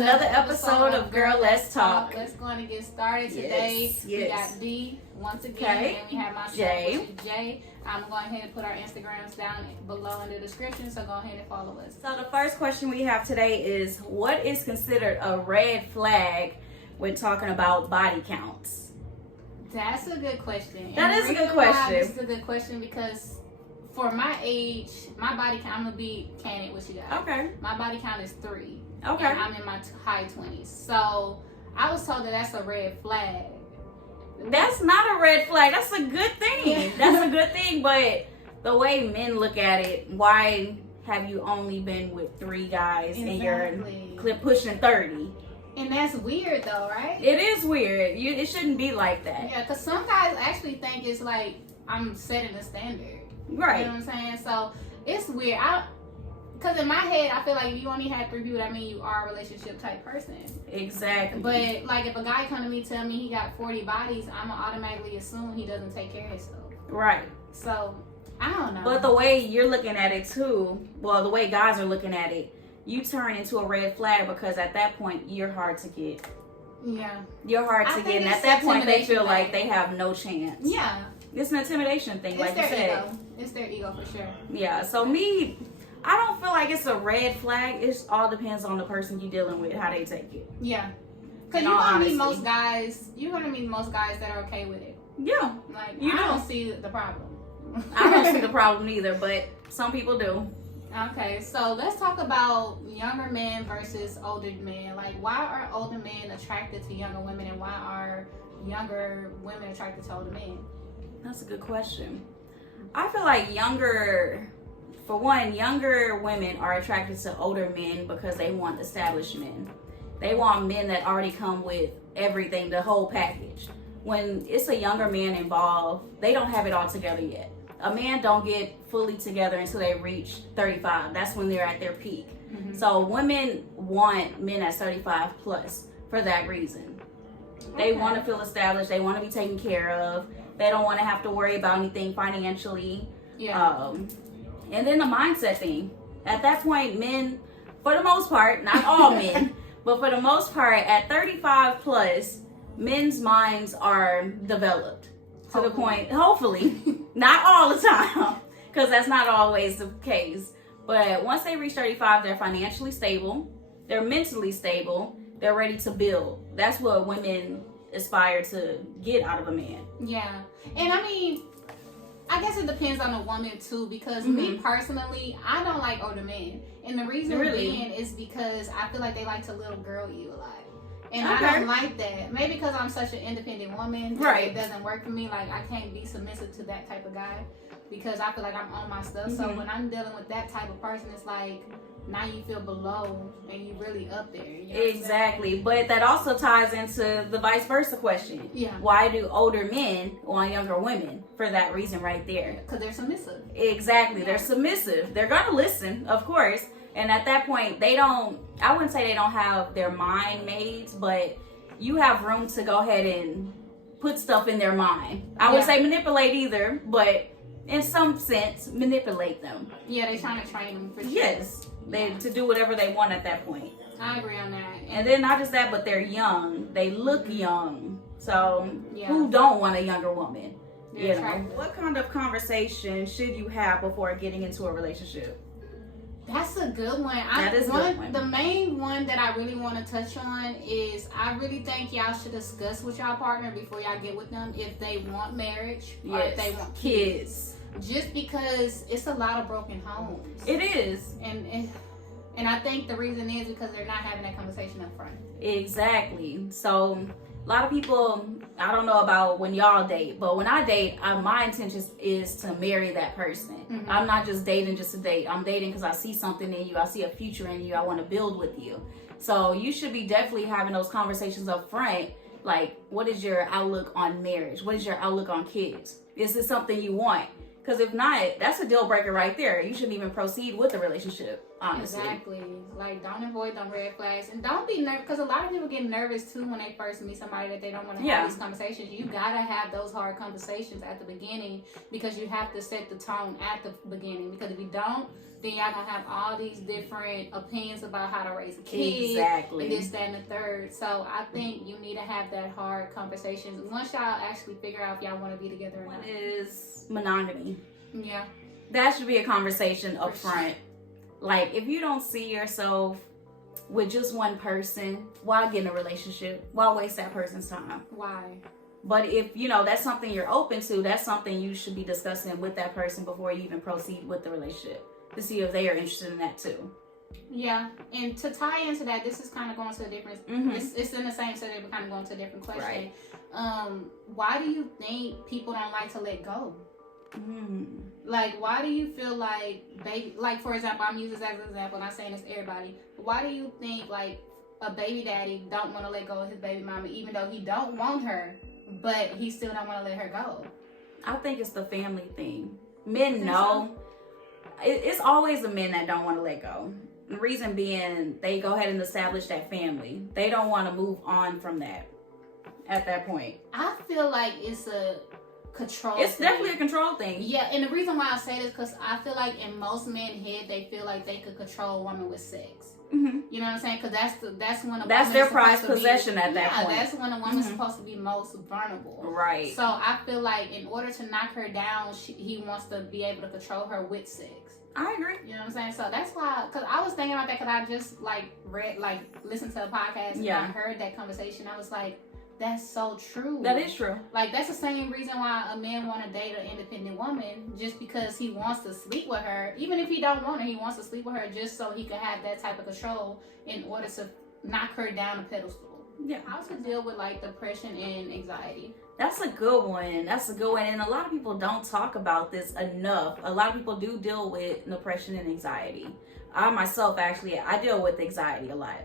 another episode of Girl Let's Talk. Let's go on and get started today. Yes. We got D once again, and we have myself, Jay. I'm going ahead and put our Instagrams down below in the description, so go ahead and follow us. So the first question we have today is, what is considered a red flag when talking about body counts? That's a good question. That is a good question. This is a good question because for my age, my body count, I'm going to be candid with you guys. Okay. My body count is 3. Okay. And I'm in my high 20s. So I was told that that's a red flag. That's not a red flag. That's a good thing. Yeah. That's a good thing. But the way men look at it, why have you only been with 3 guys and you're pushing 30? And that's weird though, right? It is weird. It shouldn't be like that. Yeah, because some guys actually think it's like I'm setting a standard. Right. You know what I'm saying? So it's weird. Because in my head, I feel like if you only had 3 people, that means you are a relationship type person. Exactly. But like if a guy come to me tell me he got 40 bodies, I'm gonna automatically assume he doesn't take care of himself. Right. So I don't know. But the way you're looking at it too, well, the way guys are looking at it, you turn into a red flag because at that point you're hard to get. Yeah. You're hard to get, and at that point they feel like they have no chance. Yeah. It's an intimidation thing, like you said. Ego. It's their ego for sure. Yeah. So I don't feel like it's a red flag. It all depends on the person you're dealing with, how they take it. Yeah. Because you're gonna meet most guys. You're gonna meet most guys that are okay with it. Yeah. Like I don't see the problem. I don't see the problem either, but some people do. Okay, so let's talk about younger men versus older men. Like, why are older men attracted to younger women, and why are younger women attracted to older men? That's a good question. I feel like younger women are attracted to older men because they want established men. They want men that already come with everything, the whole package. When it's a younger man involved, they don't have it all together yet. A man don't get fully together until they reach 35. That's when they're at their peak. Mm-hmm. So women want men at 35 plus for that reason. They want to feel established. They want to be taken care of. They don't want to have to worry about anything financially. Yeah. And then the mindset thing. At that point, men, for the most part, not all men, but for the most part, at 35 plus, men's minds are developed to the point, hopefully, not all the time, because that's not always the case. But once they reach 35, they're financially stable, they're mentally stable, they're ready to build. That's what women aspire to get out of a man. Yeah. And I mean, I guess it depends on the woman too, because me personally, I don't like older men. And the reason being is because I feel like they like to little girl you a lot. And I don't like that. Maybe because I'm such an independent woman, it doesn't work for me. Like, I can't be submissive to that type of guy because I feel like I'm on my stuff. So when I'm dealing with that type of person, it's like, now you feel below and you really up there. You know exactly. But that also ties into the vice versa question. Yeah. Why do older men want younger women? For that reason right there. Because they're submissive. Exactly. They're submissive. They're going to listen, of course. And at that point, I wouldn't say they don't have their mind made, but you have room to go ahead and put stuff in their mind. I would say manipulate either, but in some sense, manipulate them. Yeah, they're trying to train them for sure. Yes, to do whatever they want at that point. I agree on that. And then not just that, but they're young. They look young. So who don't want a younger woman? You know? What kind of conversation should you have before getting into a relationship? That's a good one. That is a good one. The main one that I really want to touch on is I really think y'all should discuss with y'all partner before y'all get with them if they want marriage or if they want kids. Just because it's a lot of broken homes. It is. And I think the reason is because they're not having that conversation up front. Exactly. So a lot of people, I don't know about when y'all date, but when I date, my intention is to marry that person. Mm-hmm. I'm not just dating just to date. I'm dating because I see something in you. I see a future in you. I want to build with you. So you should be definitely having those conversations up front. Like, what is your outlook on marriage? What is your outlook on kids? Is this something you want? Because if not, that's a deal breaker right there. You shouldn't even proceed with the relationship, honestly. Exactly. Like, don't avoid them red flags. And don't be nervous, because a lot of people get nervous, too, when they first meet somebody that they don't want to have these conversations. You got to have those hard conversations at the beginning because you have to set the tone at the beginning. Because if you don't, then y'all gonna have all these different opinions about how to raise a kid. Exactly. And this, that, and the third. So I think you need to have that hard conversation once y'all actually figure out if y'all want to be together or not. What is monogamy? Yeah. That should be a conversation up front. Like, if you don't see yourself with just one person, why get in a relationship? Why waste that person's time? Why? But if, you know, that's something you're open to, that's something you should be discussing with that person before you even proceed with the relationship, to see if they are interested in that too. Yeah, and to tie into that, this is kind of going to a different, it's in the same subject, but kind of going to a different question. Right. Why do you think people don't like to let go? Like, why do you feel like, baby, like, for example, I'm using this as an example, not saying it's everybody, but why do you think, like, a baby daddy don't want to let go of his baby mama, even though he don't want her, but he still don't want to let her go? I think it's the family thing. Men know. It's always the men that don't want to let go. The reason being, they go ahead and establish that family. They don't want to move on from that at that point. I feel like it's a control It's thing. definitely a control thing. Yeah, and the reason why I say this because I feel like in most men's head, they feel like they could control a woman with sex. You know what I'm saying? Because that's when that's their prized possession at that point. Yeah, that's when a woman's supposed to be most vulnerable. Right. So I feel like in order to knock her down, he wants to be able to control her with sex. I agree. You know what I'm saying? So that's why, because I was thinking about that because I just listened to a podcast and I heard that conversation. I was like, that's so true. That is true. Like, that's the same reason why a man want to date an independent woman, just because he wants to sleep with her. Even if he don't want her, he wants to sleep with her just so he can have that type of control in order to knock her down a pedestal. Yeah. How to deal with, like, depression and anxiety? That's a good one. That's a good one. And a lot of people don't talk about this enough. A lot of people do deal with depression and anxiety. I myself, actually, I deal with anxiety a lot.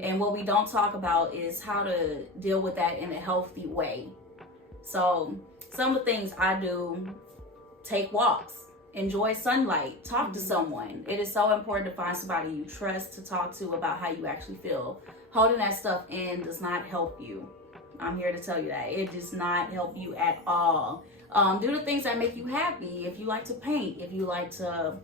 And what we don't talk about is how to deal with that in a healthy way. So some of the things I do: take walks, enjoy sunlight, talk to someone. It is so important to find somebody you trust to talk to about how you actually feel. Holding that stuff in does not help you. I'm here to tell you that. It does not help you at all. Do the things that make you happy. If you like to paint, if you like to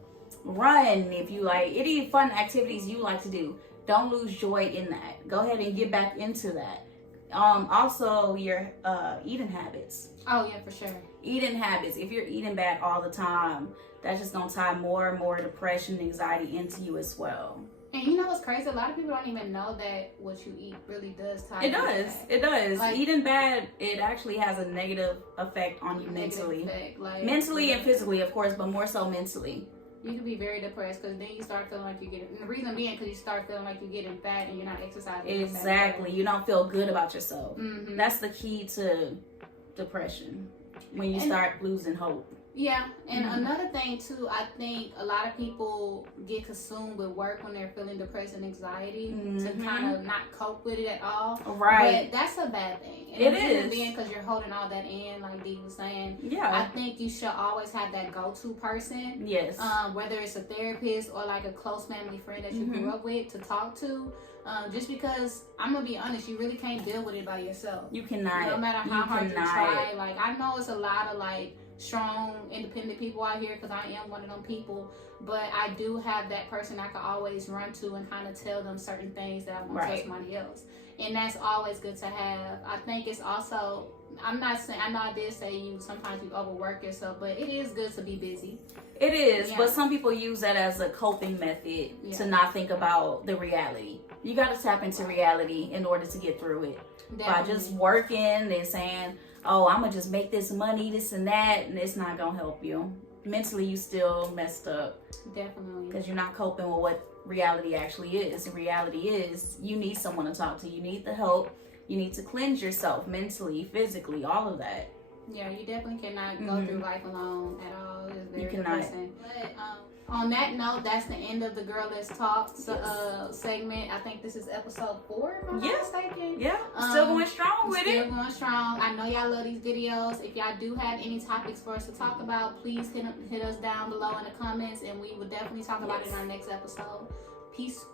run, if you like any fun activities you like to do, don't lose joy in that. Go ahead and get back into that. Also, your eating habits. Oh, yeah, for sure. Eating habits. If you're eating bad all the time, that's just going to tie more and more depression and anxiety into you as well. And you know what's crazy? A lot of people don't even know that what you eat really does tie It does. That. It does. Like, eating bad, it actually has a negative effect on you mentally. Mentally and physically, of course, but more so mentally. You can be very depressed because then you start feeling like you're getting, and the reason being because you start feeling like you're getting fat and you're not exercising. Exactly. You don't feel good about yourself. That's the key to depression, when you start losing hope. Yeah, and another thing too, I think a lot of people get consumed with work when they're feeling depressed and anxiety to kind of not cope with it at all. Right. But that's a bad thing. And it is. Because you're holding all that in, like Dee was saying. Yeah. I think you should always have that go-to person. Yes. Whether it's a therapist or like a close family friend that you grew up with to talk to. Just because, I'm going to be honest, you really can't deal with it by yourself. You cannot. No matter how hard you try. Like, I know it's a lot of like strong, independent people out here because I am one of them people, but I do have that person I can always run to and kind of tell them certain things that I won't tell somebody else, and that's always good to have. I think it's also, I'm not saying, I know I did say sometimes you overwork yourself, but it is good to be busy. It is, but some people use that as a coping method to not think about the reality. You got to tap into reality in order to get through it. By just working and saying, oh, I'm gonna just make this money, this and that, and it's not gonna help you. Mentally, you still messed up. Definitely. Because you're not coping with what reality actually is. And reality is, you need someone to talk to. You need the help. You need to cleanse yourself mentally, physically, all of that. Yeah, you definitely cannot go through life alone at all. It's very depressing. But on that note, that's the end of the Girl Let's Talk segment. I think this is episode 4, if I'm not mistaken. Yeah, still going strong with it. Still going strong. I know y'all love these videos. If y'all do have any topics for us to talk about, please hit us down below in the comments, and we will definitely talk about it in our next episode. Peace.